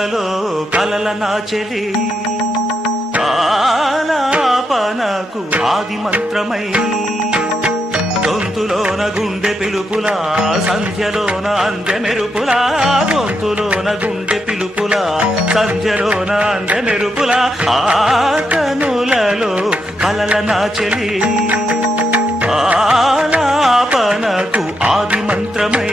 కనులలో కలల నాచెలి ఆలాపనకు ఆది మంత్రమై గొంతులోన గుండె పిలుపులా సంధ్యలోన అందె మెరుపులా గొంతులోన గుండె పిలుపులా సంధ్యలోన అందె మెరుపులా ఆ కనులలో కలల నాచెలి ఆలాపనకు ఆది మంత్రమై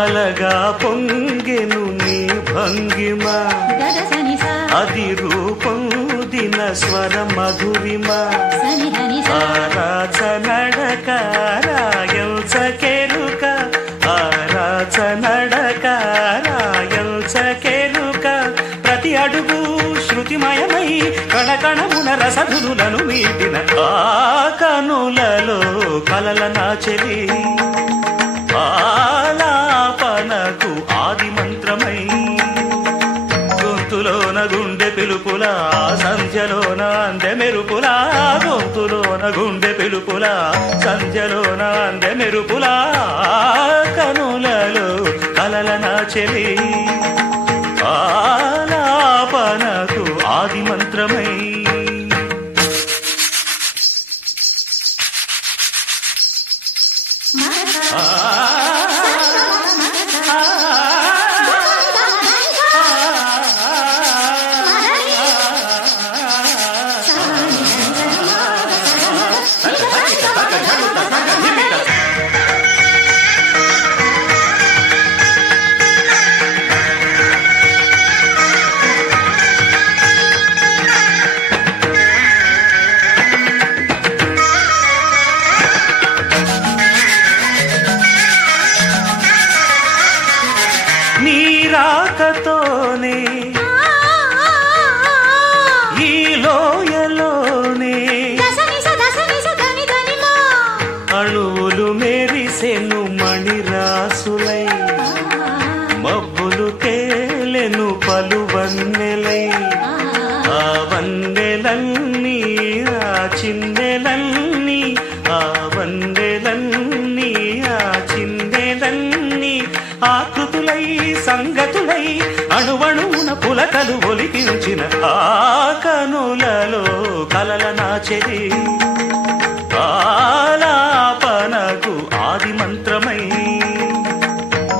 అలగా పొంగెను నీ భంగిమ అది రూపొందిన స్వర మధురిమ ఆరాచ నడక రాయల్చకెరుక ఆరాచ నడక రాయల్చకెరుక ప్రతి అడుగు శృతిమయమై కణకణమున రసధులను మీటిన ఆ కనులలో కలల నాచెలి ఆలాపనకు ఆది మంత్రమై గొంతులోన గుండె పిలుపులా సంధ్యలోన అందె మెరుపులా గొంతులోన గుండె పిలుపులా సంధ్యలోన అందె మెరుపులా కనులలో కలల నాచెలి ఆలాపనకు ఆది మంత్రమై రాకతోనే ఈ లోయలోనే అణువులు మెరిసెను మణిరాసులై మబ్బులు తేలెను పలు వన్నెలై ఆ వన్నెలన్నీ ఆ చిన్నెలన్నీ ఆ వన్నెలన్నీ ఆ చిన్నెలన్నీ ఆకృతులై సంగతులై అణువణువున పులకలు ఒలికించిన ఆ కనులలో కలల నాచెలి ఆలాపనకు ఆది మంత్రమై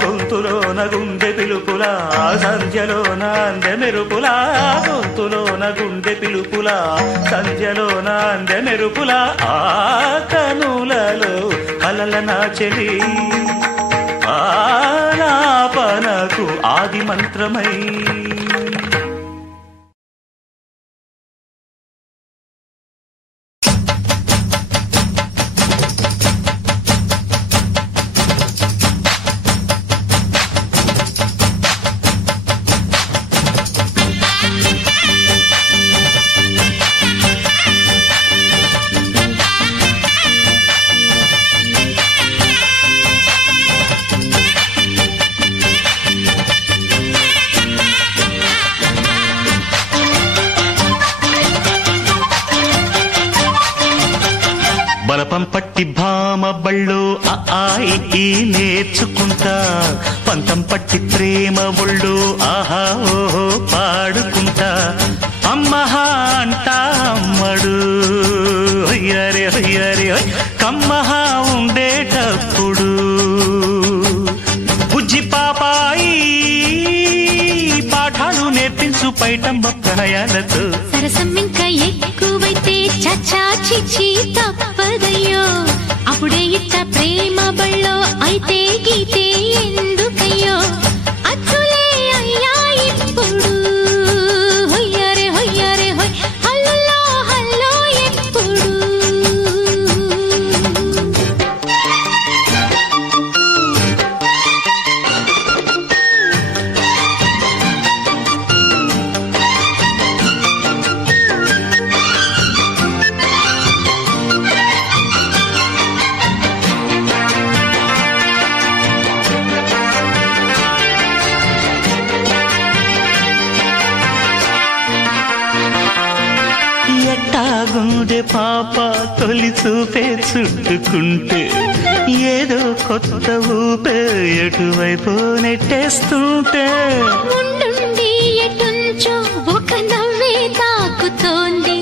గొంతులోన గుండె పిలుపులా సంధ్యలోన అందె మెరుపులా గొంతులోన గుండె పిలుపులా సంధ్యలోన అందె మెరుపులా ఆ కనులలో కలల నాచెలి ఆలాపనకు ఆది మంత్రమై బలపం పట్టి భామ బళ్ళు ఆయి నేర్చుకుంటా పంతం పట్టి ప్రేమ ఒళ్ళు ఆహా ఓహో పాడుకుంటా అమ్మహా అంటా అమ్మడు హొయ్యరే హొయ్యరే కమ్మహా ఉండేటప్పుడు బుజ్జి పాపాయి పాఠాలు నేర్పించు పైటమ్మ ప్రణయాలతో సరసం ఇంకా ఎక్కువైతే చచ్చా చిచి తప్పదయ్యో అప్పుడే ఇట్ట ప్రేమ బళ్ళో అయితే గీత గీతే ఎందుకయ్యో అచ్చులే అయ్యా ఇప్పుడు హొయ్యరే హొయ్యరే హొయ్ హల్లులో హల్లో ఎప్పుడు ఎట్టాగుండే పాప తొలి చూపే చుట్టుకుంటే ఏదో కొత్త ఊపే ఎటువైపు నెట్టేస్తుంటే ముందుండి ఎటుంచో ఒక నవ్వే తాకుతోంది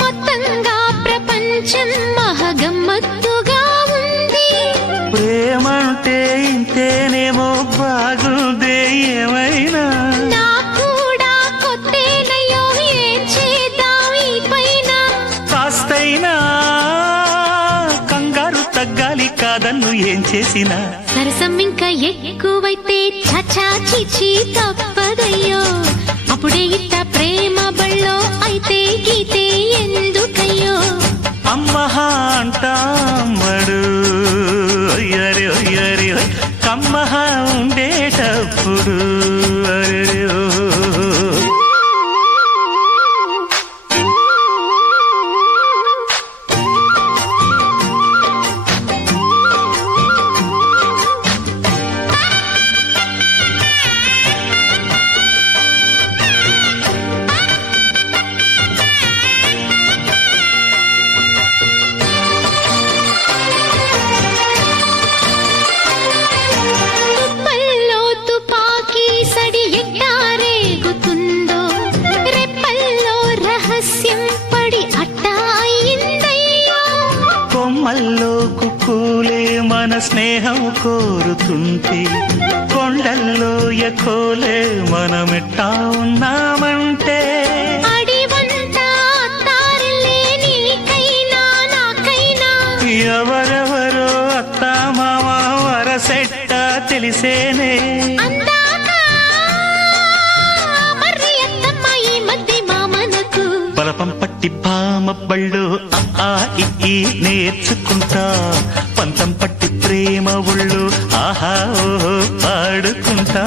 మొత్తంగా ప్రపంచం మహగమ్మత్తుగా ఉంది ప్రేమంటే ఇంతేనేమో బాగుందే ఏమైనా తగ్గాలి కాదన్ను ఏం చేసినా సరసం ఇంకా ఎక్కువైతే చచా చిచి తప్పదయ్యో అప్పుడే ఇట్ట ప్రేమ బళ్ళో అయితే గీతే ఎందుకయ్యో అమ్మహా అంటామడు అయ్యరే అయ్యరే కమ్మహా ఉండేటప్పుడు అరే కొమ్మల్లో కుక్కూలే మన స్నేహం కోరుతుంటే కొండల్లో ఎకోలే మనమిట్టా ఉన్నామంటే ఎవరెవరో అత్తా మామ వరసెట్ట తెలిసేనే బలపం పట్టి భామ బళ్ళు ఆ ఈ నేర్చుకుంటా పంతం పట్టి ప్రేమ ఒళ్ళు ఆహా ఓహో పాడుకుంటా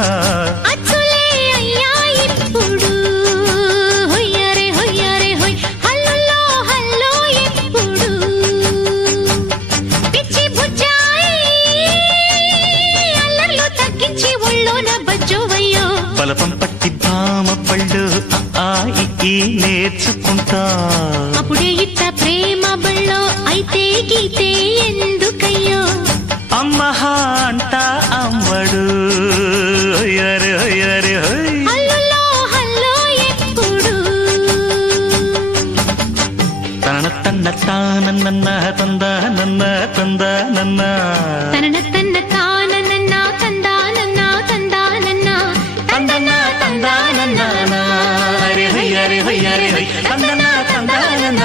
బలపం పట్టి భామ బళ్ళు ఆ ఈ నేర్చుకుంటా అప్పుడే ఇట్ట ప్రేమ బళ్ళో అయితే గీతే ఎందుకయ్యో అమ్మహా అంటా అమ్మడు అయ్యరే అయ్యరే హల్లులో హల్లో ఎప్పుడు తన తన్న తానన్న తందా నన్న తందా నన్న తన తన్న తానన్న తందా నన్న తందా నన్న తందన తందా నన్న హరి హరి హరి హరి తందన తందా నన్న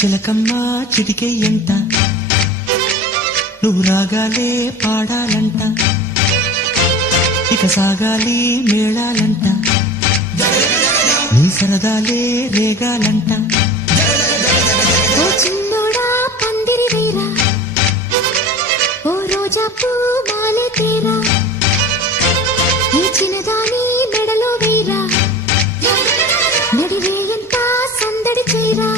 చిలకమ్మ చిటికే ఎంత నువ్వు రాగాలే పాడాలంట ఇక సాగాలి మేళాలంట నీ సరదాలే రేగాలంట ఓ చిన్నోడా పందిరి వేరా ఓ రోజా పూ మాలే తేరా ఈ చిన్నదాని మెడలో వేరా నడివే ఎంత సందడి చేరా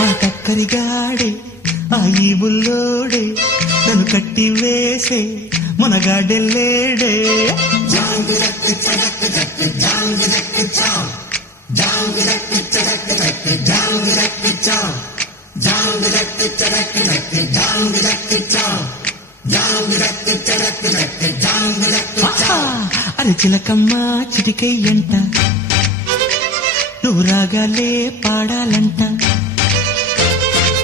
ఆ కక్కరిగాడే ఆ ఈ బుల్లోడే నన్ను కట్టి వేసే మునగాడి మగాడెల్లేడే అరే చిలకమ్మ చిటికయ్యంట నువ్వు రాగాలే పాడాలంట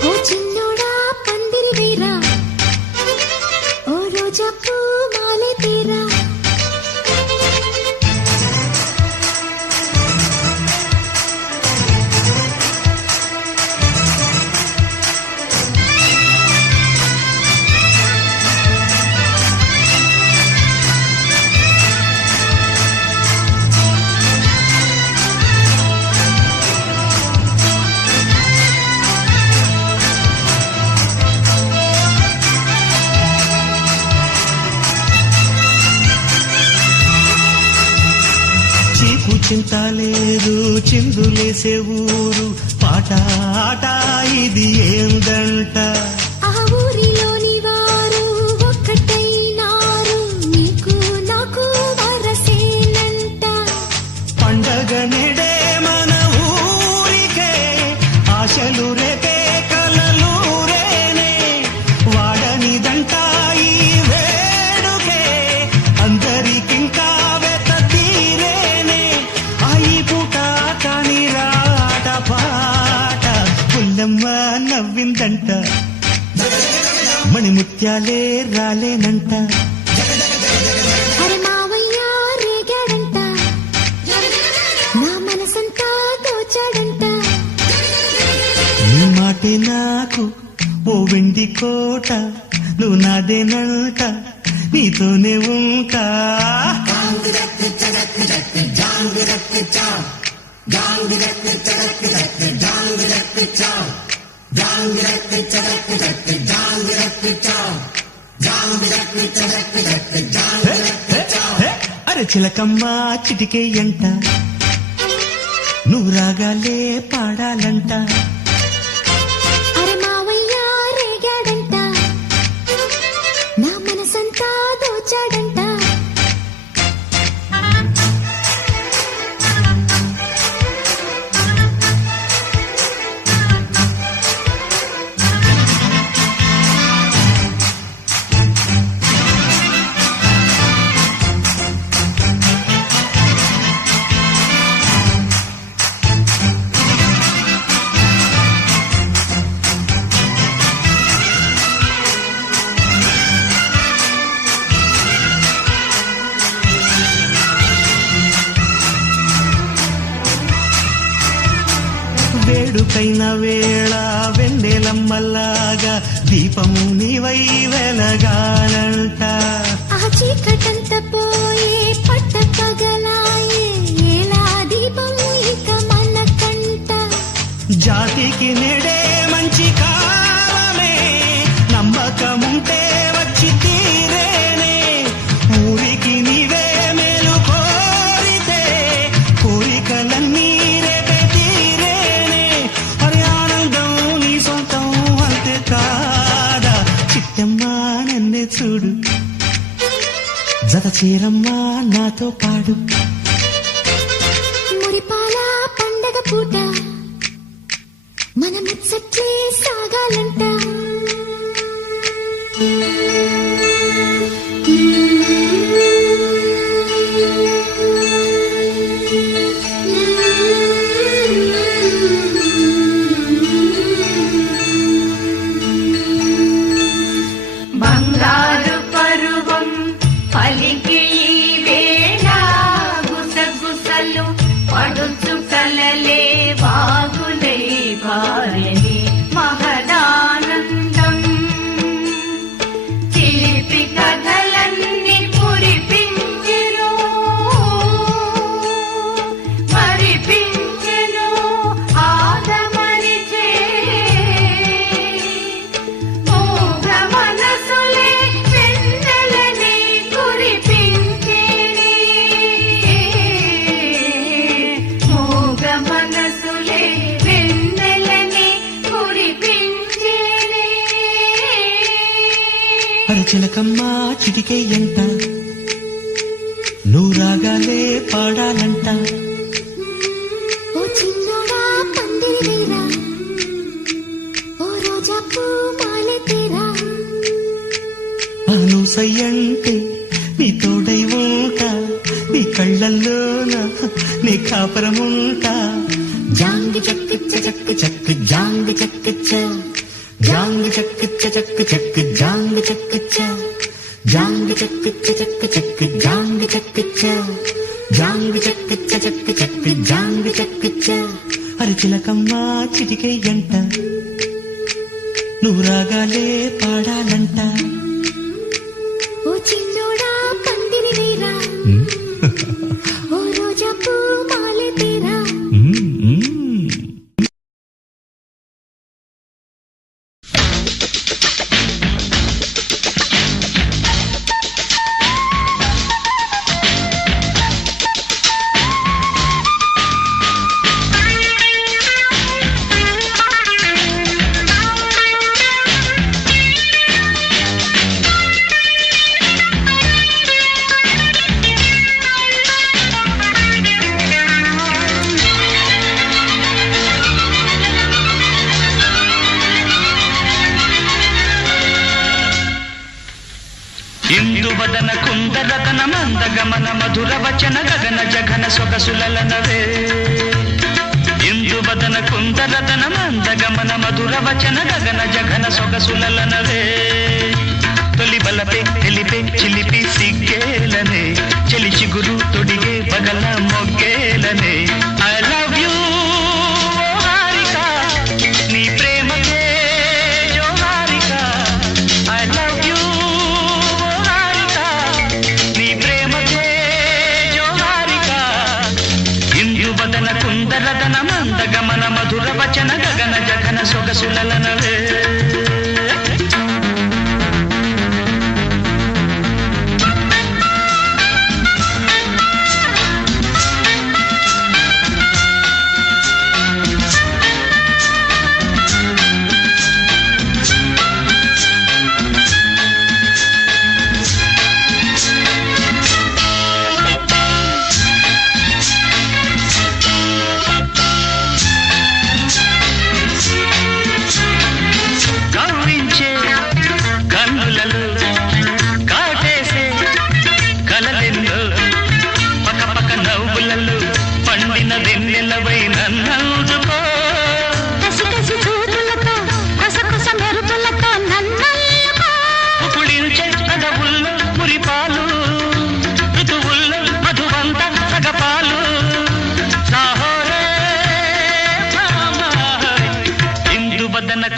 ఓ చిన్నోడా పందిరి వేరా ఓ రోజా పూ మాలే తేరా చింత లేదు చిందులేసే ఊరు పాట ఆట ఇది ఏందంట ఆ ఊరిలోని వారు ఒక్కటైనారు నీకు నాకు వరసేనంట పండగ నెడే మన ఊరికే ఆశలు రేపే కలలు రేనే వాడనిదంట ఈ వేడుకే అందరికింకా నవ్విందంట మణిముత్యాలే రాలేనంట అరే మావయ్య రేగాడంట నా మనసంతా దోచాడంట నీ మాటే నాకు ఓ వెండి కోట నువ్వు నాదేనంట నీతోనే ఉంటా అరే చిలకమ్మ చిటికేయంట నువ్వు రాగాలే పాడాలంట అరే మావయ్య రేగాడంట నా మనసంతా దోచాడంట వేడుకైన వేళ వెన్నెలమ్మల్లాగా దీపము నీవై వెలగాలంట ఆ చీకటంత పోయే పట్ట పగలాయే ఎలా దీపం ఇక మనకంట జాతికి నెడే మంచి కాలమే నమ్మకముంటే వచ్చి తీరేనే ఊరికి నీవే మేలు కోరితే కోరికలన్నీ రేపే తీరేనే హరి ఆనందం నీ సొంతం అంతే కాదా చిట్టమ్మా నన్నే చూడు జత చీరమ్మా నాతో పాడు మురిపాల పండగ పూట మన ముచ్చట్లే సాగాలంట బంగారు పరువం పలికి వేళ గుసగుసలు పడుచు కలలే వాగులై భారని మహదానందం చిలిపి కథలన్నీ పురిపించెను మరిపించెను ఆదమరిచే మూగ మనసులే వెన్నెలని కురిపించేనే మూగ మనసులే వెన్నెలని కురిపించేనే అరచిలకమ్మ చిటికేయంట పాడాలంట. ఓ చిన్నోడా పందిరి వేరా, ఓ రోజా పూ మాలె తేరా. అను సయ్యంటే నీ తోడై ఉంటా, నీ కళ్ళల్లోన నీ కాపురముంటా. జాంగ్ చక్కు చక్కు చక్కు జాంగ్ చక్కు చ, జాంగ్ చక్కు చక్కు చక్కు జాంగ్ చక్కు చ, జాంగ్ చక్కు చక్కు చక్కు జాంగ్ చక్కు చ, జాంగ్ చక్కు చక్కు చక్కు జాంగ్ చక్కు చ. అరిచిలకమ్మ చిటికెయ్యంట, నువ్వు రాగాలే పాడాలంట. ఓ చిన్నోడా పందిరి వేరా, ఓ రోజా పూ మాలె తేరా. ఇందువదన కుందరతన మందగమన మధుర వచన గగన జగన సొగసులనవే. ఇందువదన కుందరతన మందగమన మధుర వచన గగన జగన సొగసులనవే. తొలి బలపే తెలిపే చిలిపి సిగ్గేలనే, చెలి చిగురు తొడిగే పగల మొగ్గేలనే. ఐ లవ్ యూ హారిక, నీ ప్రేమకే జోహారిక. ఐ లవ్ యూ కుందరదన మందగమన మధుర వచన గగన జగన సొగసులనవే.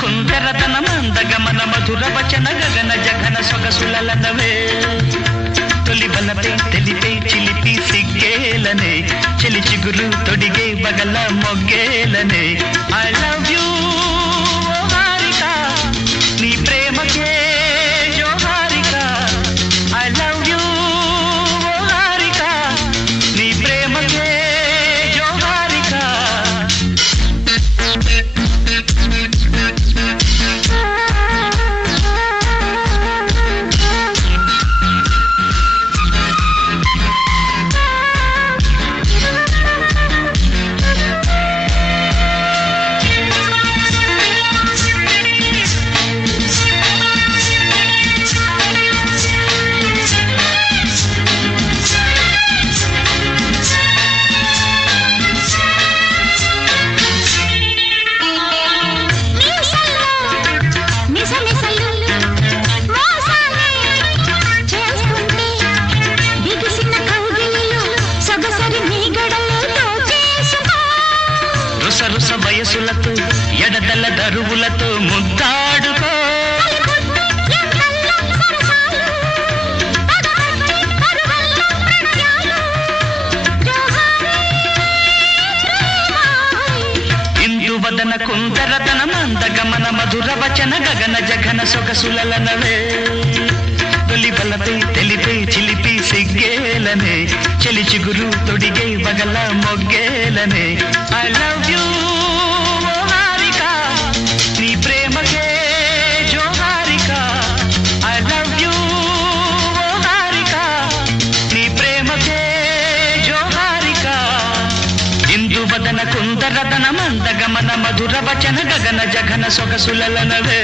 కుందరతన మందగమన మధుర వచన గగన జగన సొగసులనవే. తొలి బలపే తెలిపే చిలిపి సిగ్గేలనే, చెలి చిగురు తొడిగే బగల మొగ్గేలనే. ఐ లవ్ యూ హారిక, నీ ప్రేమకే జోహారిక. ఐ లవ్ యూ హారిక, నీ ప్రేమకే జోహారిక. రుస వయసులతో ఎడదల దరువులతో ముద్దాడుకో. ఇందువదన కుందరతన మందగమన మధుర వచన గగన జగన సొగసులనవే. తొలి బలపై తెలిపే చిలిపి సిగ్గేలనే, చెలి చిగురు తొడిగే బగల మొగ్గేలనే. ఐ లవ్ యూ హారిక, నీ ప్రేమకే జోహారిక. ఐ లవ్ యూ హారిక, నీ ప్రేమకే జోహారిక. మందసన మందగమన మధుర వచన గగన జగన సొగసులనవే.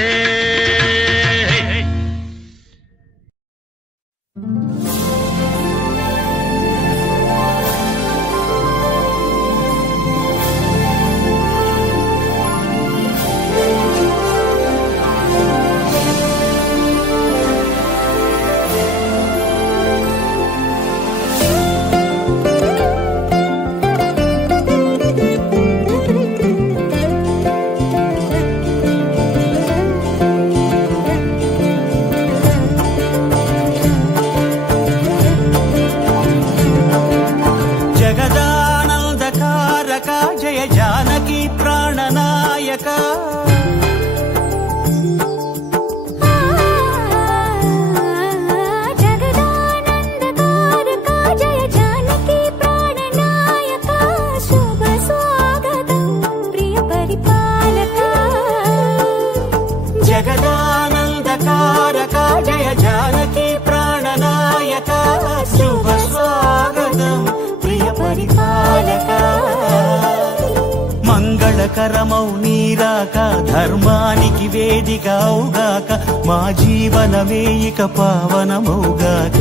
మంగళకరమౌ నీరాక ధర్మానికి వేదిక అవుగాక మా జీవనమే ఇక పావనమౌగాక.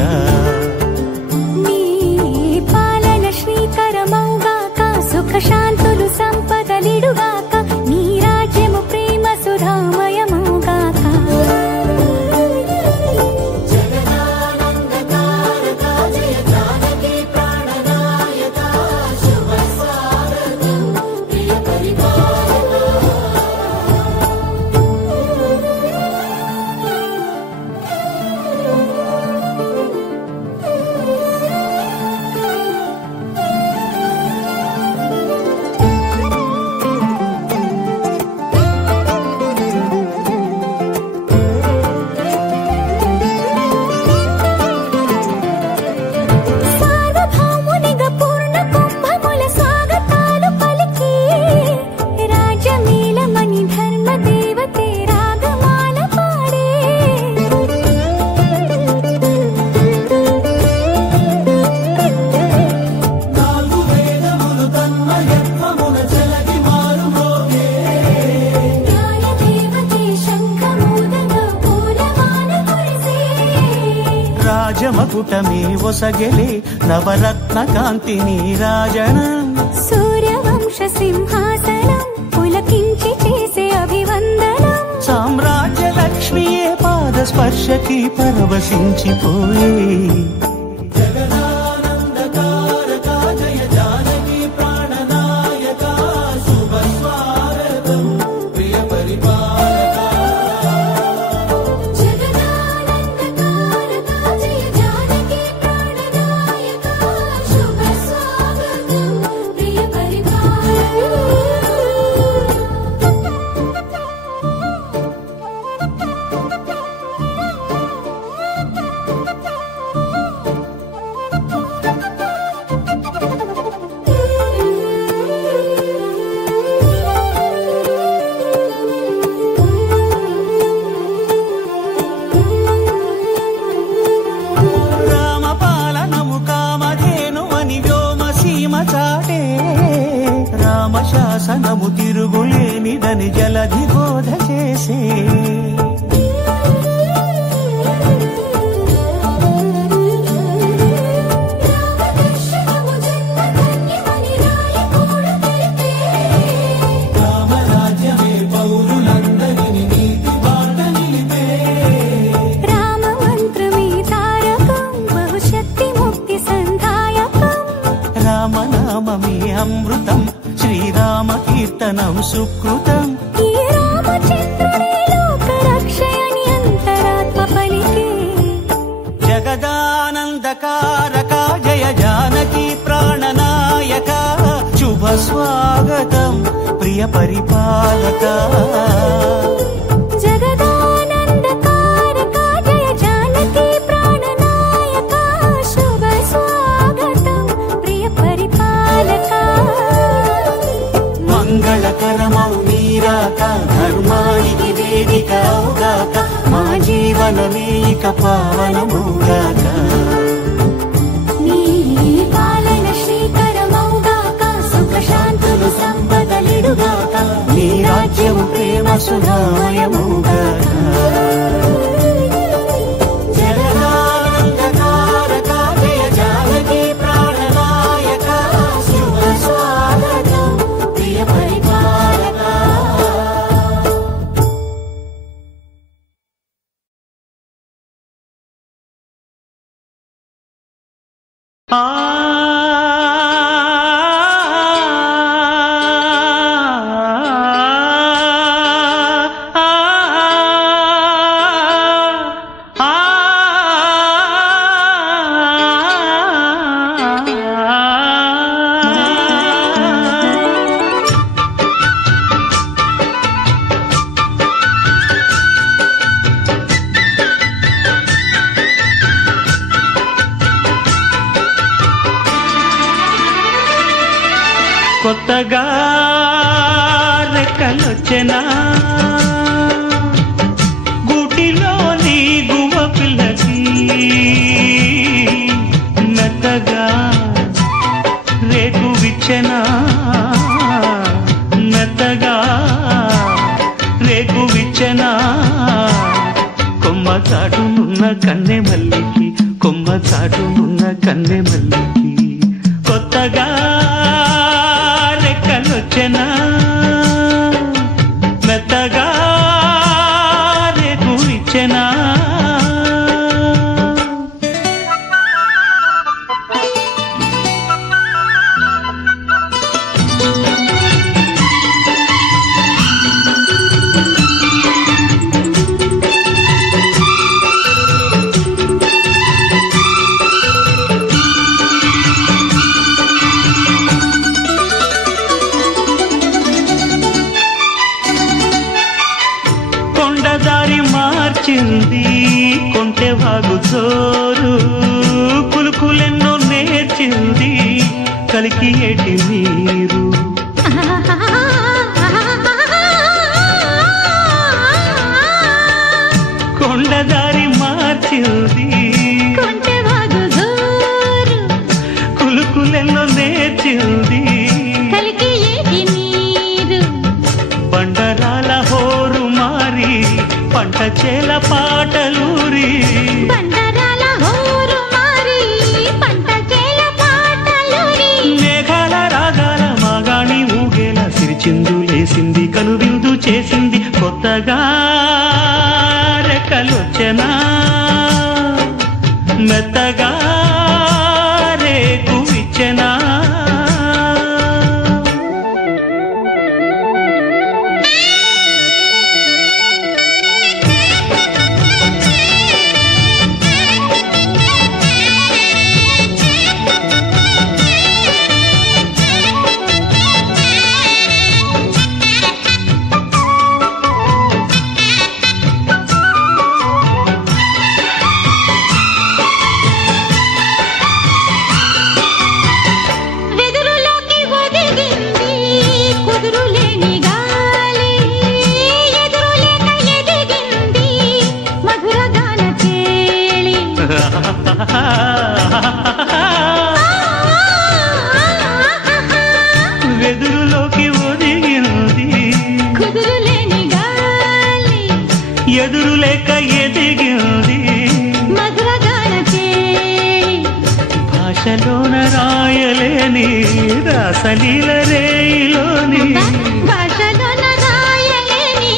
నీ పాలన శ్రీకరమౌగాక సుఖ శాంతులు సంపదలిడుగాక నీ రాజ్యము ప్రేమ సుధామయమౌగాక. రాజమకుటమే ఒసగెలే నవరత్న కాంతి నీరాజనం సూర్యవంశ సింహాసనం పులకించి చేసే అభివందనం సామ్రాజ్య లక్ష్మియే పాద స్పర్శకి పరవశించిపోయే. శాసనము తిరుగులేనిదని జలధి బోధ చేసే. రామరాజ్యమే పౌరులందరినీ నీతి బాట నిలిపే. రామమంత్రమే తారకం బహుశక్తి ముక్తి సంధాయకం. రామనామమే అమృతం శ్రీరామ కీర్తనం సుకృతం. ఈ రామచంద్రుడే లోక రక్షయని అంతరాత్మ పలికే. జగదానందకారక జయ జానకి ప్రాణనాయక శుభ స్వాగతం ప్రియ పరిపాలక. జగదానందకారక జయ జానకి ప్రాణనాయక శుభ స్వాగతం ప్రియ పరిపాలక. మంగళకరమౌ నీరాక ధర్మానికి వేదిక అవుగాక మా జీవనమే ఇక పావనమౌగాక. నీ పాలన శ్రీకరమౌగాక సుఖ శాంతులు సంపదలిడు సునామయముగాక జగదానందకారక జయ జానకి ప్రాణనాయక శుభ స్వాగతం ప్రియ పరిపాలక. కొత్తగా రెక్కలొచ్చెనా గూటిలోని గువ్వ పిల్లకి మెత్తగా రేకు విచ్చెనా మెత్తగా రేకు విచ్చెనా కొమ్మ చాటునున్న కన్నె మల్లికి కొమ్మ చాటునున్న కన్నె మల్లికి కొత్తగా రెక్కలొచ్చెనా మెత్తగా రేకు ఇచ్చెనా మార్చింది కొంటెవాగు జోరు కులుకులెన్నో నేర్చింది కలికి ఏటి నీరు కొండదారి మార్చింది కొంటెవాగు జోరు కులుకులెన్నో నేర్చింది కలికి ఏటి నీరు బండరాల హోరు మారి పంట చేల పాటలూరి బండరాల హోరు మారి పంట చేల పాటలూరి మేఘాల రాగాల మాగాణి ఊగేల సిరిచిందులేసింది కనువిందు చేసింది కొత్తగా రెక్కలొచ్చెనా మెత్తగా రేకు ఇచ్చెనా వెదురులోకి ఒదిగింది కుదురులేని గాలి ఎదురులేక ఎదిగింది మధురగాన చేలి భాషలోన రాయలేని రాసలీల రేయిలోని భాషలోన రాయలేని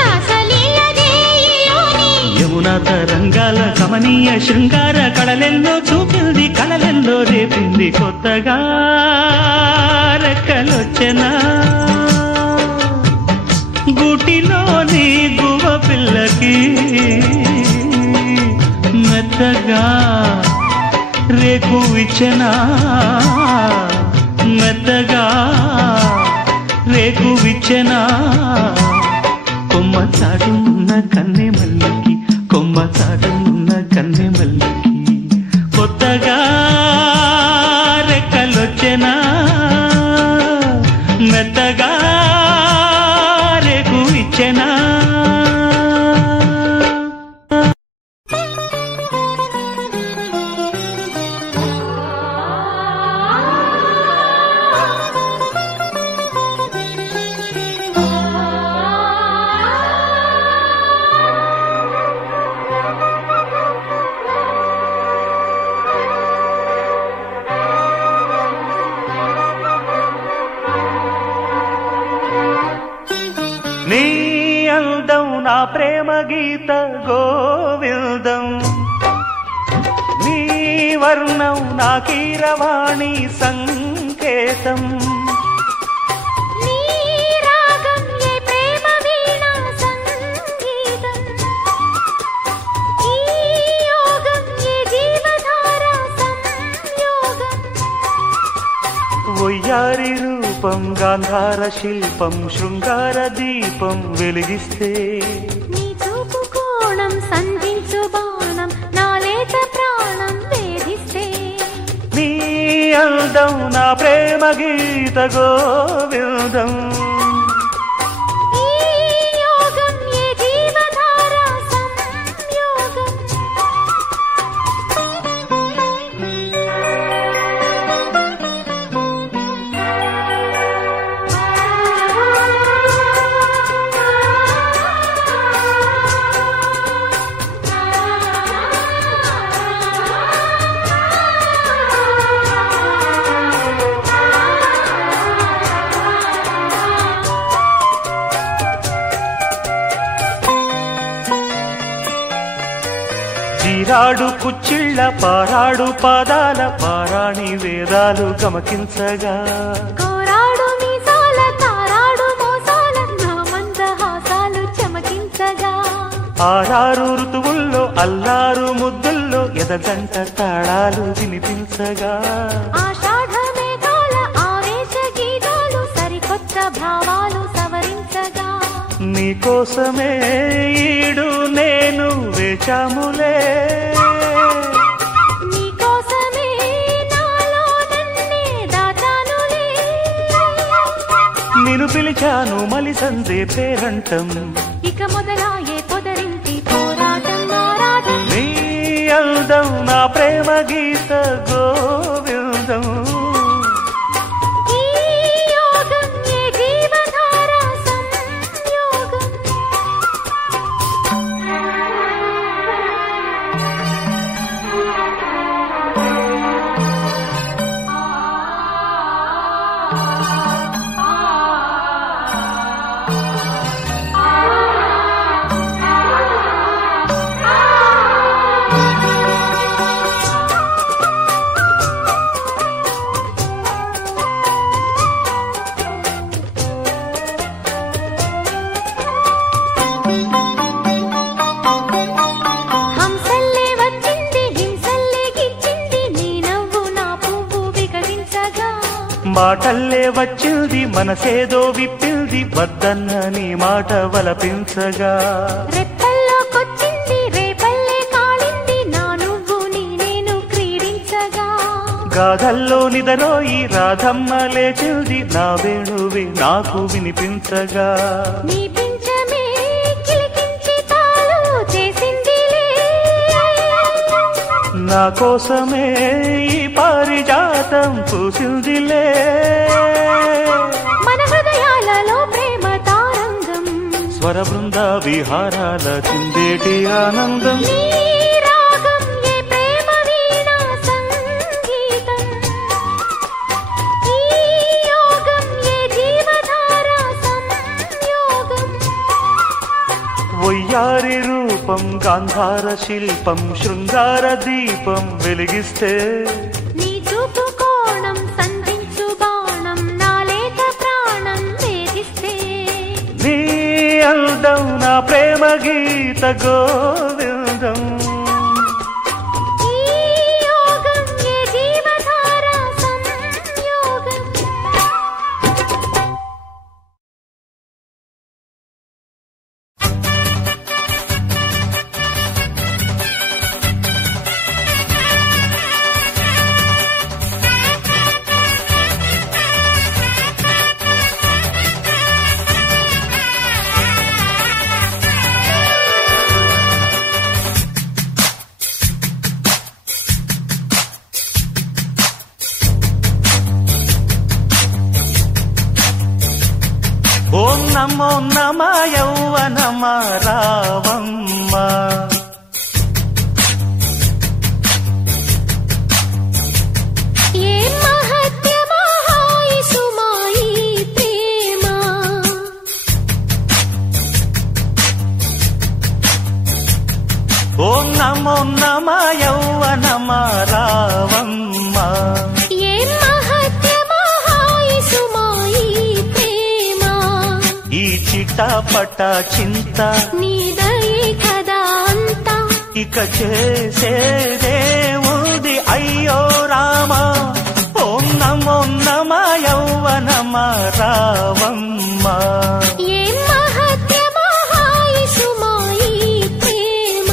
రాసలీల రేయిలోని యమునా తరంగాల కమనీయ శృంగార కళలెన్నో చూపింది కళలెన్నో రేపింది కొత్తగా రెక్కలొచ్చెనా గూటిలోని గువ్వ పిల్లకి మెత్తగా రేకు విచ్చెనా మెత్తగా రేకు విచ్చెనా కొమ్మ చాటునున్న కన్నె మల్లికి కొమ్మ చాటునున్న కన్నె మల్లికి కొత్తగా రెక్కలొచ్చెనా మెత్తగా రేకు ఇచ్చెనా ప్రేమ గీత గోవిందం నీ వర్ణం నా కీరవాణి సంకేతం వయ్యారి రూపం గాంధార శిల్పం శృంగార దీపం వెలిగిస్తే నీ చూపు కోణం సంధించు బాణం నా లేత ప్రాణం వేధిస్తే నీ అందం నా ప్రేమ గీత గోవిందం చీరాడు కుచ్చిళ్ళ పారాడు పాదాల పారాణి వేదాలు గమకించగా కోరాడు మీసాల తారాడు మోసాల నా మందహాసాలు చమకించగా ఆరారు ఋతువుల్లో అల్లారు ముద్దుల్లో ఎదగంట తాళాలు వినిపించగా ఆషాఢ మేఘాల ఆవేశ గీతాలు సరికొత్త భావాలు సవరించగా నీకోసమే ఈడు నేను వేచాములే నీకోసమే నాలో నన్నే దాచానులే నిన్ను పిలిచాను మలి సందే పేరంటం ఇక మొదలాయే పొదరింటి పోరాటం ఆరాటం నీ అందం నా ప్రేమ గీత గోవిందం మాటల్లే వచ్చింది మనసేదో విప్పింది వద్దన్న నీ మాట వలపించగా రెప్పల్లోకొచ్చింది రేపల్లే కాలింది నా నువ్వు నీ నేను క్రీడించగా గాథల్లో నిదరోయి రాధమ్మ లేచింది నా వేణువి నాకు వినిపించగా నీ పింఛమే కిలికించి తాళు చేసిందిలే నా కోసమే ఈ పారిజాతం పూసిందిలే మన హృదయాలలో ప్రేమ తారంగం స్వర బృంద విహారాల చిందేటి ఆనందం నీ రాగం ఏ ప్రేమ వీణా సంగీతం ఈ యోగం ఏ జీవధార సంయోగం వయ్యారి రూపం గాంధార శిల్పం శృంగార దీపం వెలిగిస్తే నీ చూపు కోణం సంధించు బాణం నా లేత ప్రాణం వేధిస్తే నీ అందం నా ప్రేమ గీత గోవిందం ఈ యోగం ఏ జీవధార సంయోగం ఓం నమో నమ యౌవనమ రావమ్మ ఏ మహత్యమా హాయి సుమాయి ప్రేమ చిటాపట చింత నీదయే కదా అంతా ఇక చేసేదేవుది అయ్యో రామా ఓం నమో నమ యౌవనమ రావమ్మ ఏం మహత్యమో హాయి సుమాయి ప్రేమ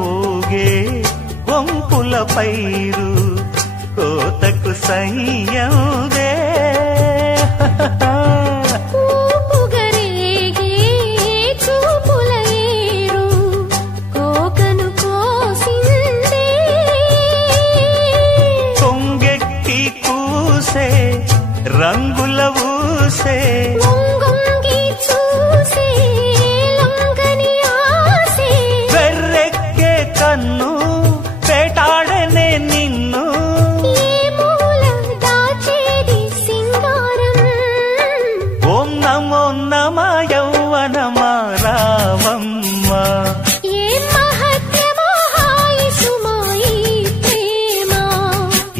ఊగే వంపుల పైరు కోతకు సయ్యదే ఊపుగరేగే చూపుల ఏరు కోకను కోసిందే కొంగెక్కి కూసే రంగుల ఊసే వంగొంగి చూసే లొంగని ఆసే వెర్రెక్కే కన్ను వేటాడనే నిన్ను ఏ మూల దాచేది సింగారం ఓం నమో నమ యౌవనమ రావమ్మ ఏ మహత్యమో హాయి సుమాయి ప్రేమ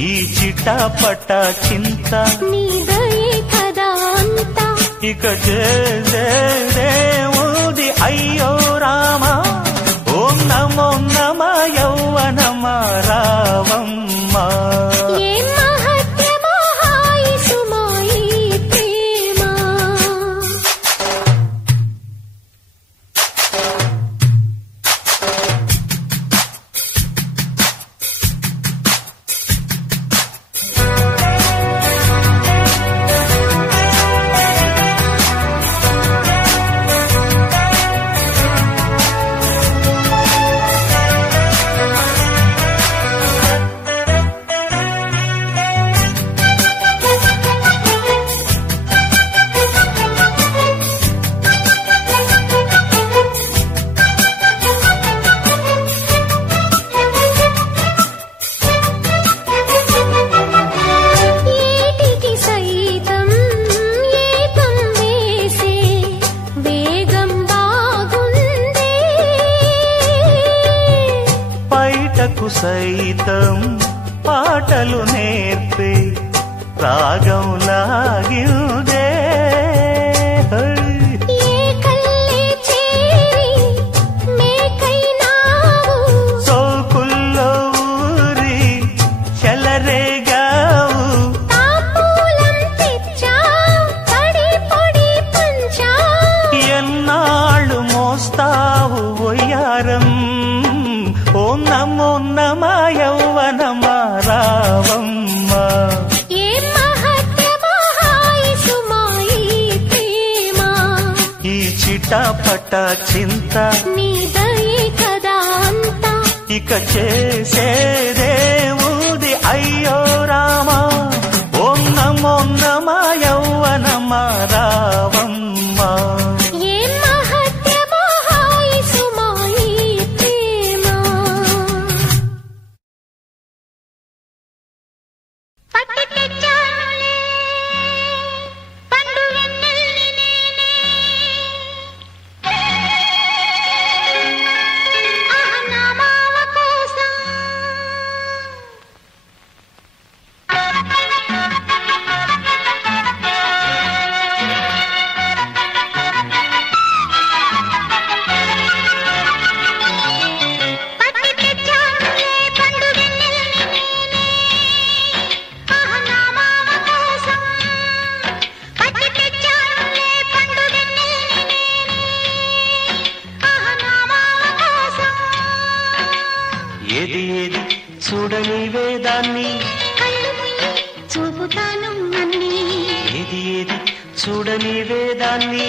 ఈ చిటాపట చింత నీదయే కదా అంతా ఇక చేసేదేవుది అయ్యో రామా ఓం నమో నమ యౌవనమ రావమ్మ ఏ మహత్యమో హాయి సుమాయి ప్రేమ ఏటికి సైతం ఏకం వేసే వేగం బాగుందే బయటకు సైతం పాటలు నేర్పే రాగం లాగిందే ఏ కల్లే చేరి మేకైనావు సోకుల్లో ఊరి చెలరేగావు తాంబూలం తెచ్చా తడి పొడి పంచా ఎన్నాళ్ళు మోస్తావు ఒయ్యారం ఓం నమో నమ యౌవనమ రావమ్మ ఏ మహత్యమో హాయి సుమాయి ప్రేమ ఈ చిటాపట చింత నీదయే కదా అంతా ఇక చేసేదేవుది అయ్యో రామా ఓం నమో నమ యౌవనమ రావమ్మ ఏ మహత్యమో హాయి సుమాయి ప్రేమ పట్టి తెచ్చానులే పండు వెన్నెల్ని నేనే ఆహా నా మామ కోసం పట్టి తెచ్చానులే పండు వెన్నెల్ని నేనే ఆహా నా మామ కోసం పట్టి తెచ్చానులే పండు వెన్నెల్ని నేనే ఆహా నా మామ కోసం ఏది ఏది చూడని వేదాన్ని కళ్ళు మూయి చూపుతాను అన్నీ ఏది ఏది చూడని వేదాన్ని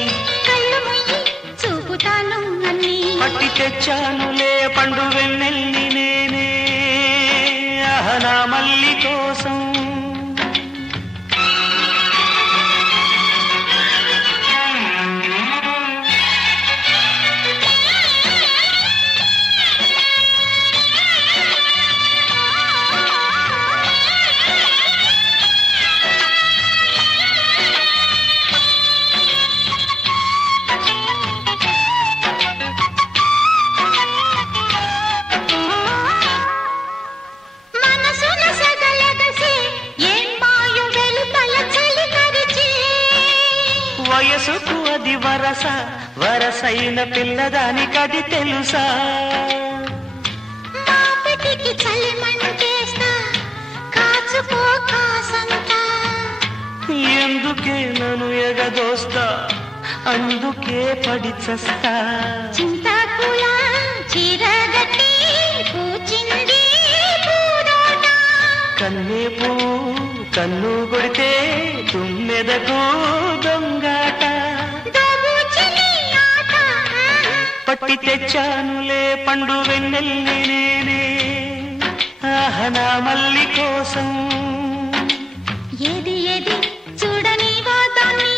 కళ్ళు మూయి చూపుతాను అన్నీ పట్టి తెచ్చానులే పండు వెన్నెల్ని నేనే అహనా మల్లి కోసం వరస వరసైన పిల్లదానికది తెలుసా? మాపటికి చలిమంటేస్తా కాచుకో కాసంతా. ఎందుకే నన్ను ఎగదోస్తా అందుకే పడి చస్తా. చింతాకుల చీరగట్టి పూచింది పూదోట. కన్నేపు కన్ను కొడితే తుమ్మెదకు దొంగాట. దోబూచిని ఆట పట్టి తెచ్చానులే పండు వెన్నెల్ని నేనే ఆహనా మల్లి కోసం. ఏది ఏది చూడని వాదాన్ని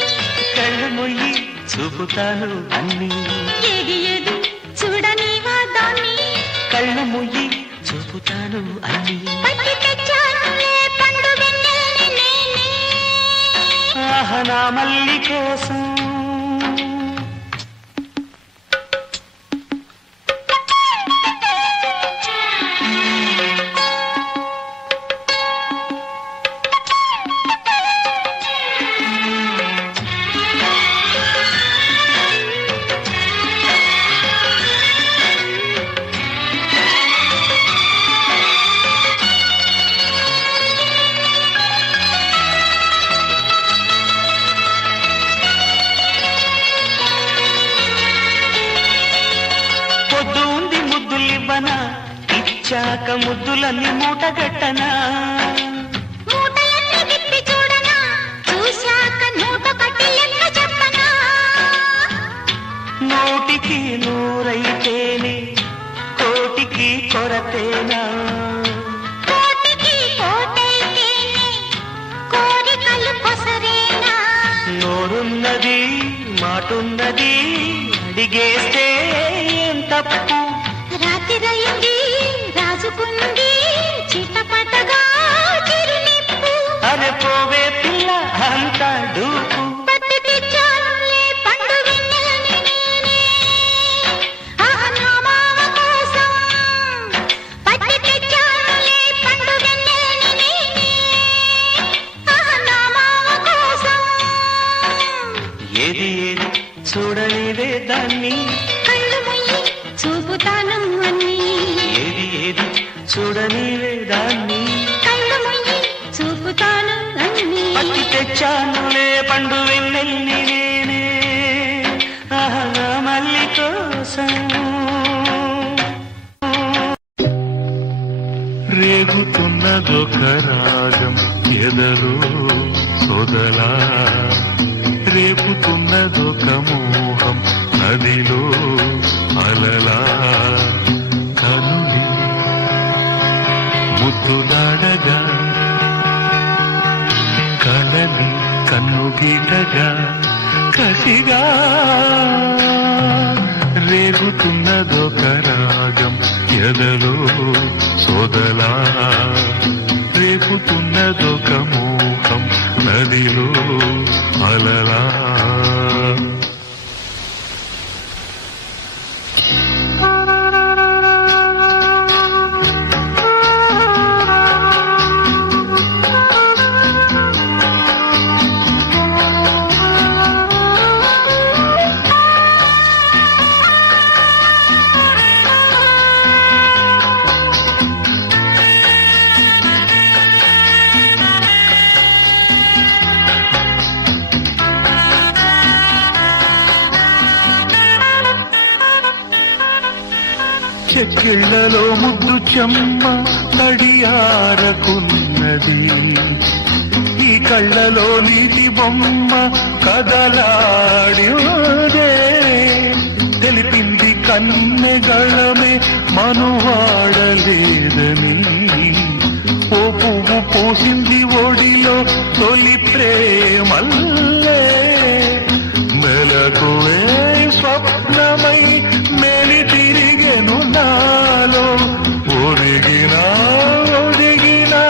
కళ్ళు మొయ్యి చూపుతాను అన్ని. ఏది ఏది చూడని వాదాన్ని కళ్ళు మొయ్యి చూపుతాను అన్ని. పట్టి తెచ్చానులే పండు వెన్నెల్ని నేనే ఆహనా మల్లి కోసం. పొద్దు ఉంది ముద్దులివ్వనా ఇచ్చాక ముద్దులన్నీ మూటగట్టనా. మూటలన్నీ విప్పి చూడనా చూశాక నూట కట్టి లెక్క చెప్పనా. నూటికి నూరైతేనే కోటికి కొరతేనా. కోటికి కోటైతేనే కోరికలు కొసరేనా. నోరున్నది మాటున్నది అడిగేస్తే ఏం తప్పు. రాత్రిరయింది రాజుకుంది చిటపటగా చిరునిప్పు. అరే పోవే పిల్ల అంతా డూపు. పట్టి తెచ్చానులే పండు వెన్నెలని నేనే ఆహా నా మామ కోసం. పట్టి తెచ్చానులే పండు వెన్నెలని నేనే ఆహా నా మామ కోసం. ఏది ఏది చూడనివే దాన్ని. కళ్ళు ముయ్యి చూపుతాను అన్నీ. ఏది ఏది చూడనివే దాన్ని. కళ్ళు ముయ్యి చూపుతాను అన్నీ. పట్టి తెచ్చానులే పండు వెన్నెల్ని నేనే ఆహా మల్లి కోసం. రేగుతున్నదొక రాగం ఎదలో సొదలా. రేపుతున్నదొక మోహం నదిలో అలలా. కనుని ముద్దులాడగా కళని కన్నుగీటగా కసిగా. రేగుతున్నదొక రాగం ఎదలో సోదలా. రేపుతున్నదొక మోహం నదిలో అలలా. చెక్కిళ్లలో ముద్దు చెమ్మ తడియారకున్నది. ఈ కళ్ళలో నీటి బొమ్మ కదలాడిదే. తెలిపింది కన్నెగళమే మనువాడలేదని. ఓ పువ్వు పోసింది ఒడిలో తొలి ప్రేమల్లే. మెలకువే స్వప్నమై మేలి తిరిగెను నాలో. ఒరిగినా ఒడిగినా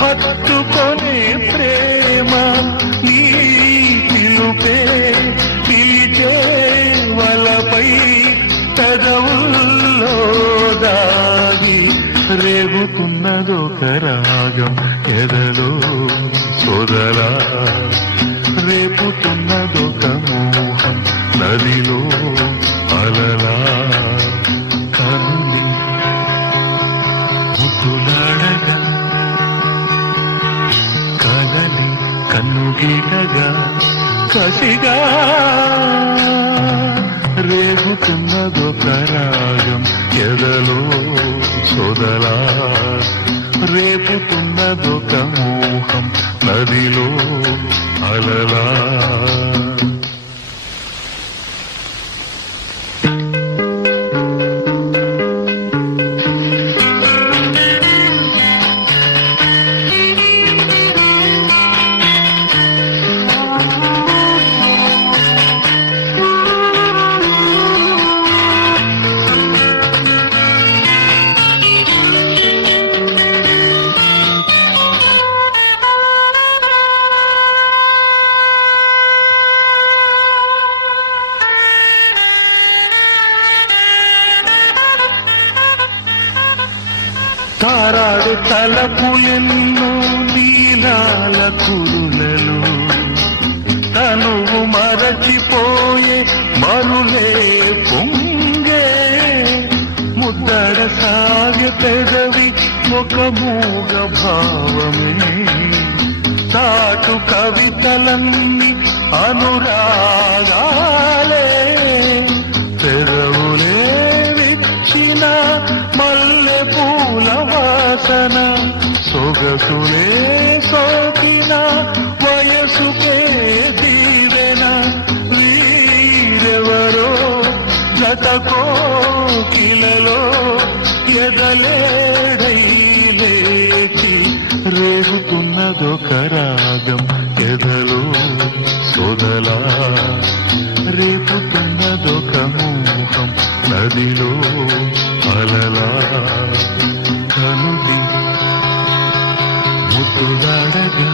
హత్తుకొనే ప్రేమ. ఈ పిలుపే పిలిచే వలపై పెదవుల్లో దాగి. రేగుతున్నదొక రాగం ఎదలో సోదలా. రేపుతున్నదొక మోహం నదిలో అలలా కనుని ముద్దులాడగా కదలి కన్నుగీటగా కసిగా రేగుతున్నదొక రాగం ఎదలో సొదలా రేపుతున్నదొక మోహం నదిలో అలలా తారాడు తలపు ఎన్నో నీలాల కురులలో తనువు మరచిపోయే మరులే పొంగే ముద్దడ సాగే పెదవి ఒక మూగ భావమే తాటు కవితలన్నీ అనురాగాలే పెదవులే విచ్చిన మల్లె పూల వాసన సొగసులే సోకిన వయసుకే దీవెన వీరెవరో జతకో కిలలో ఎదలేడై లేచి రేగుతున్నదొక రాగం ఎదలో సొదలా రేపుతున్నదొక మోహం నదిలో అలలా కనుది ముద్దులాడగా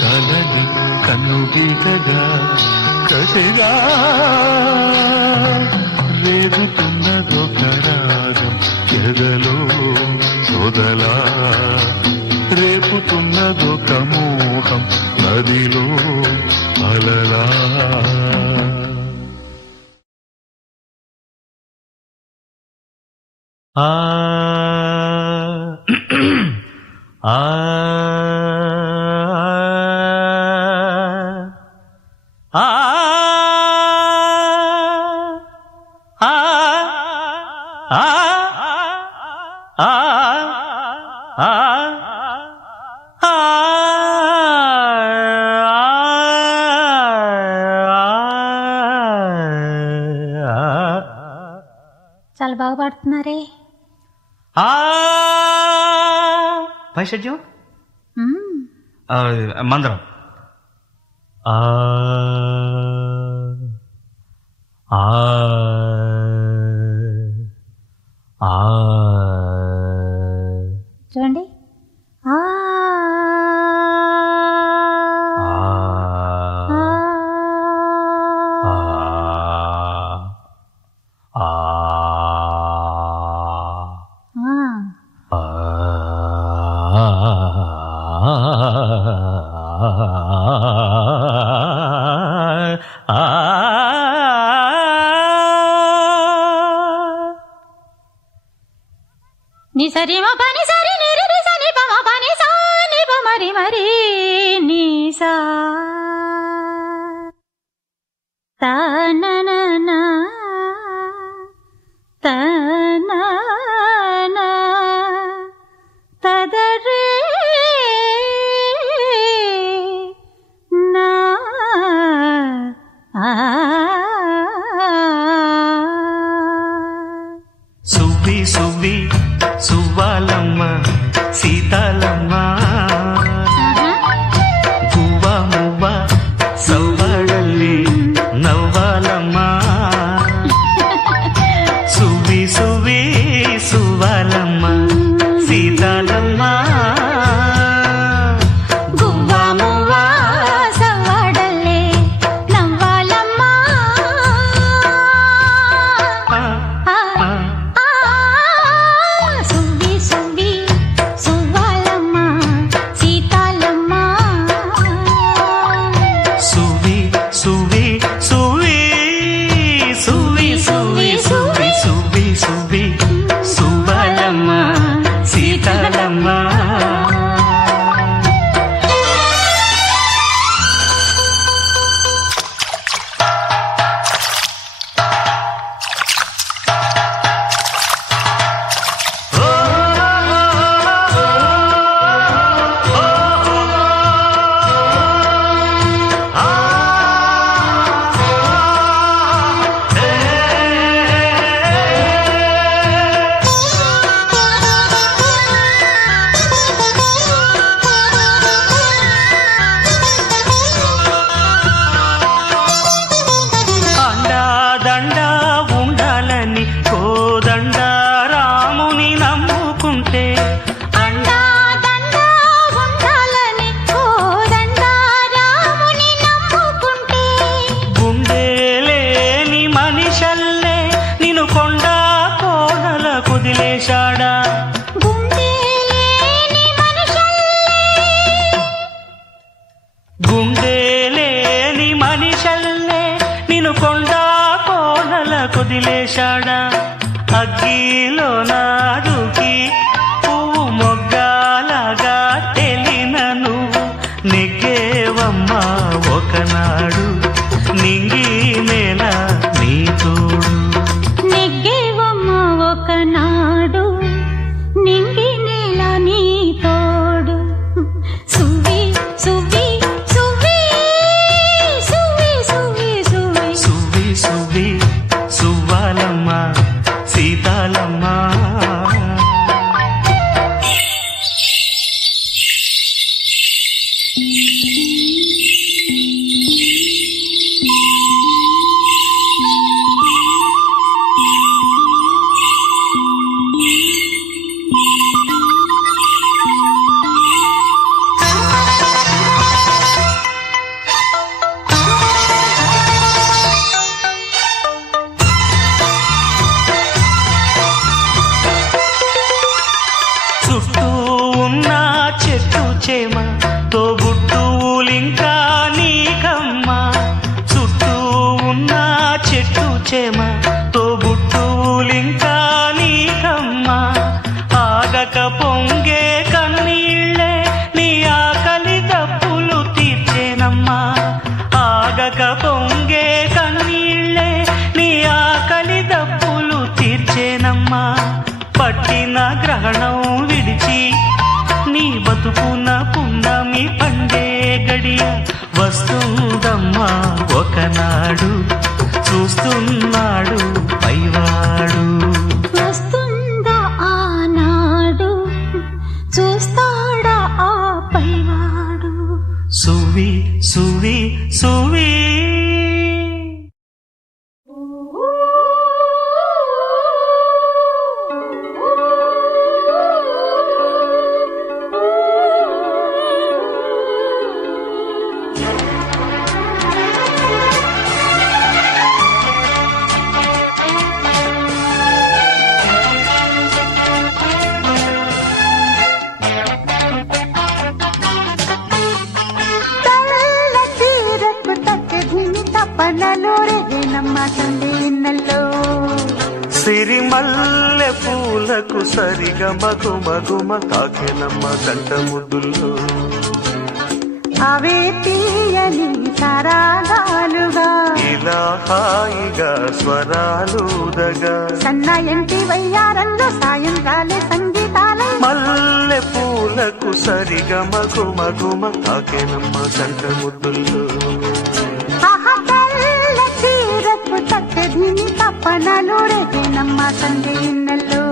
కలది కన్నుగీతగా కసిగా రేగుతున్నదొక రాగం ఎదలో సొదలా రేపుతున్నదొక మోహం నదిలో అలలా ఆ ఆ ఆ చాలా బాగా పాడుతున్నారే. పైషజ్యం మందరం ఆ ఆ ఆ చూడండి. ఆ ని సరి మ పని సరి ని రి స ని ప మ పని సా ని ప మరి మరి ని సా తా నా నా నా తా నా నా త ద రే నా ఆ సువ్వి సువ్వి సువ్వాలమ్మ సీతాలమ్మ గువ్వ మువ్వ సవ్వాడల్లి నవ్వాలమ్మ పొదుపున పున్నమి పండే గడియ వస్తుందమ్మా ఒకనాడు చూస్తున్నాడు పైవాడు వస్తుందా ఆనాడు చూస్తాడా ఆ పైవాడు సువి సువి సువి సిరిమల్లె పూలకు సరిగ మగుమగుమ తాకెనమ్మ కంట ముద్దుల్లో అవే తీయని సరాగాలుగా ఇలా హాయిగా స్వరాలుదగా సన్నాయంటి వయ్యారంలో సాయంకాలే సంగీతాలే మల్లె పూలకు సరిగ మగుమగుమ తాకెనమ్మ కంట ముద్దుల్లో చక్కదిని తప్పనలు రేనమ్మ సందే ఇన్నెల్లో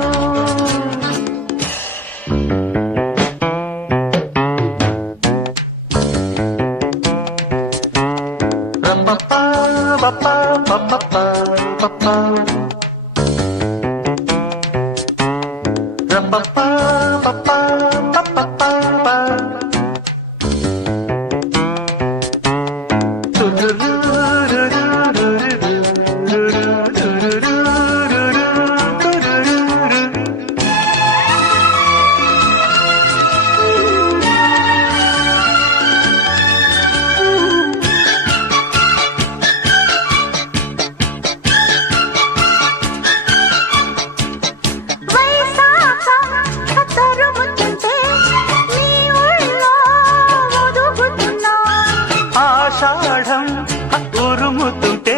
ఉరుముతుంటే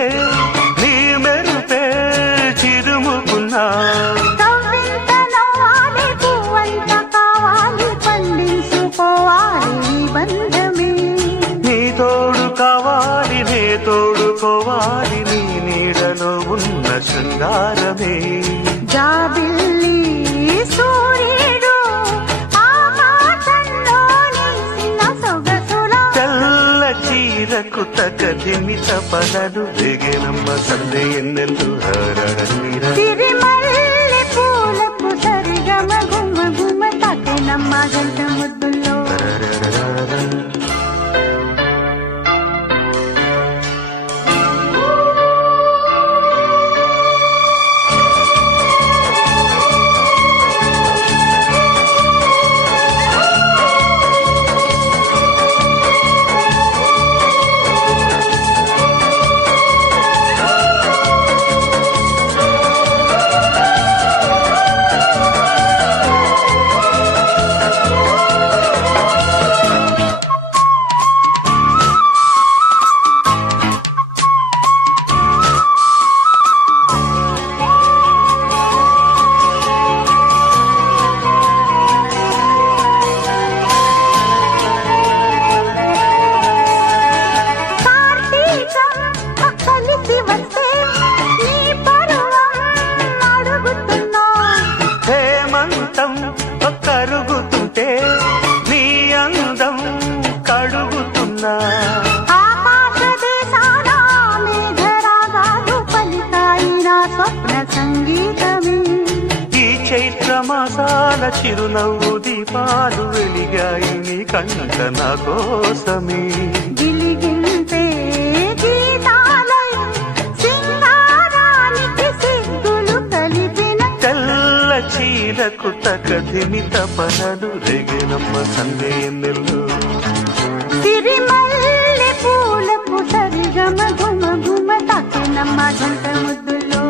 నీ మెరుపే చిరుముకున్నా పువ్వంత కావాలి పండించుకోవాలి బంధమే నీ తోడు కావాలి నే తోడుకోవాలి నీ నీడలో ఉన్న శృంగారమే జాబిల్లి సూర్యుడు ఆకాశంలోని చిన్న సొగసుల తెల్ల చీరకు తగదిమి తపనలు దిగినమ్మ సందే ఎన్నెల్లు సిరిమల్లె పూలకు సరిగా మగుమ గుమ తాకెనమ్మ గంట ముద్దుల్లో కరుగుతుంటే నీ అందం కడుగుతున్నా ఆకాశ దేశాల మేఘరాగాలు పలికాయిన స్వప్న సంగీతమే ఈ చైత్ర మాసాల చిరునవ్వు దీపాలు వెలిగాయి నీ కంట నా కోసమే గిలిగింతే గీతాలై సింగారానికి సిగ్గులు కలిపిన తెల్ల చీరకు తగదిమి తపనలు రేగినమ్మ సందే ఎన్నెల్లు సిరిమల్లె పూలకు సరిగా మగుమ గుమ తాకెనమ్మ గంట ముద్దులో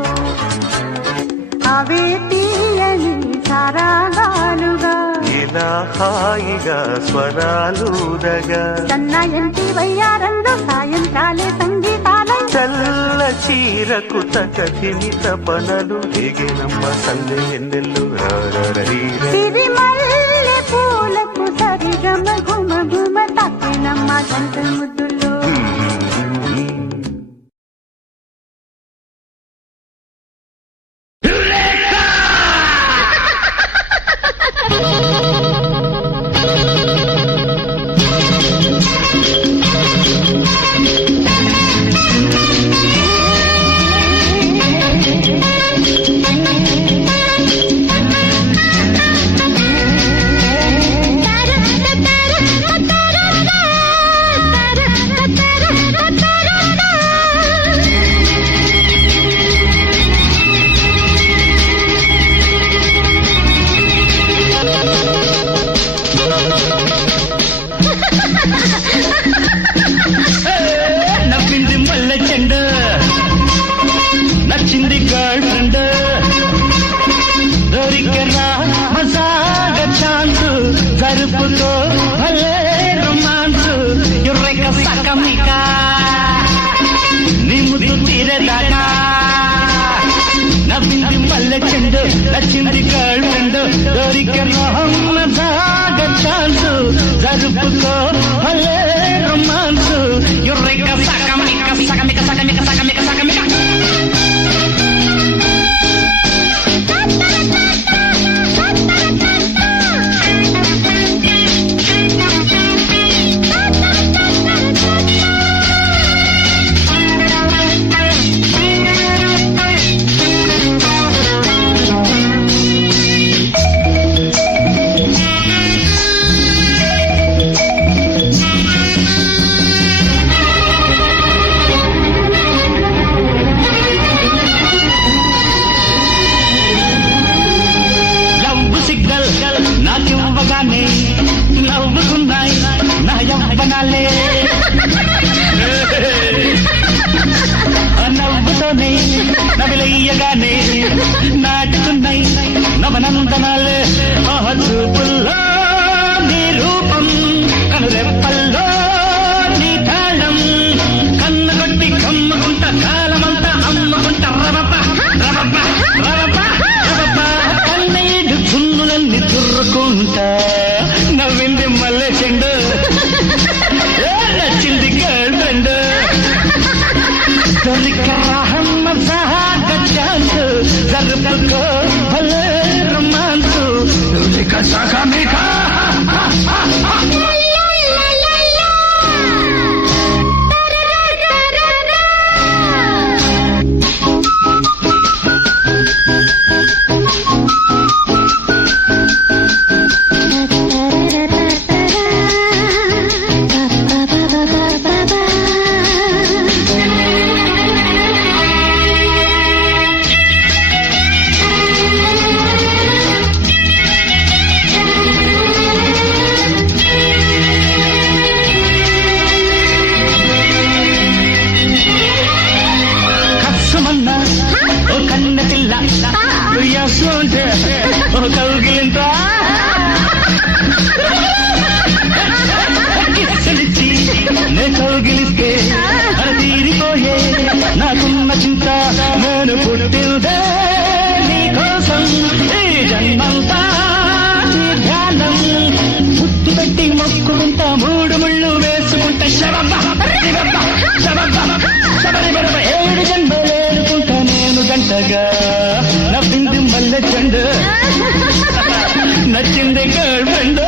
అవే తీయని సరాగాలుగా ఇలా హాయిగా స్వరాలుదగా సన్నాయంటి వయ్యారంలో సాయంకాలే సంగీతాలై తెల్ల చీరకు తగదిమి తపనలు రేగినమ్మ సందే ఎన్నెల్లు సిరిమల్లె పూలకు సరిగా మల్లె చెండు నచ్చింది గర్ల్ ఫ్రెండ్ దొరికగా ఛాన్స్ జరుపుకో భలే రొమాన్స్ యుర్రిక సకమిక సకమిక సకమిక సకమిక సకమిక నాకివ్వగానే నవ్వుకున్నాయి నా యవ్వనాలే నవ్వుతోనే నవిలయ్యగానే నాటుకున్నాయి నవనందనాలే చూపుల్లో నీ రూపం కనురెప్పల్లో నీ తాళం కన్ను కొట్టి కమ్ముకుంట కాలమంతా అమ్ముకుంట రవప రవప రవప రవప కన్నీడు చున్నులన్నీ చుర్రుకుంటా నవ్వింది మల్లె చెండు నచ్చింది గర్ల్ ఫ్రెండ్ దొరికరాహమ్మ సహాగా ఛాన్స్ జరుపుకో భలే రొమాన్స్ దొరిక సకమిక ఓ కన్న పిల్ల ఉయ్యాసుంటే ఓ కౌగిలింత కిచ్చలిచ్చి నే కౌగిలిస్తే అది తీరిపోయే నాకున్న చింత నేను పుట్టిందే నీకోసం ఈ జన్మంతా నీ ధ్యానం ముద్దు పెట్టి మొక్కుకుంటా మూడు ముళ్ళు వేసుకుంటా శరబ్బ ఏడు జన్మలేనుకుంటా నేను గంటగా నవ్వింది మల్లె చెండు నచ్చింది గర్ల్ ఫ్రెండ్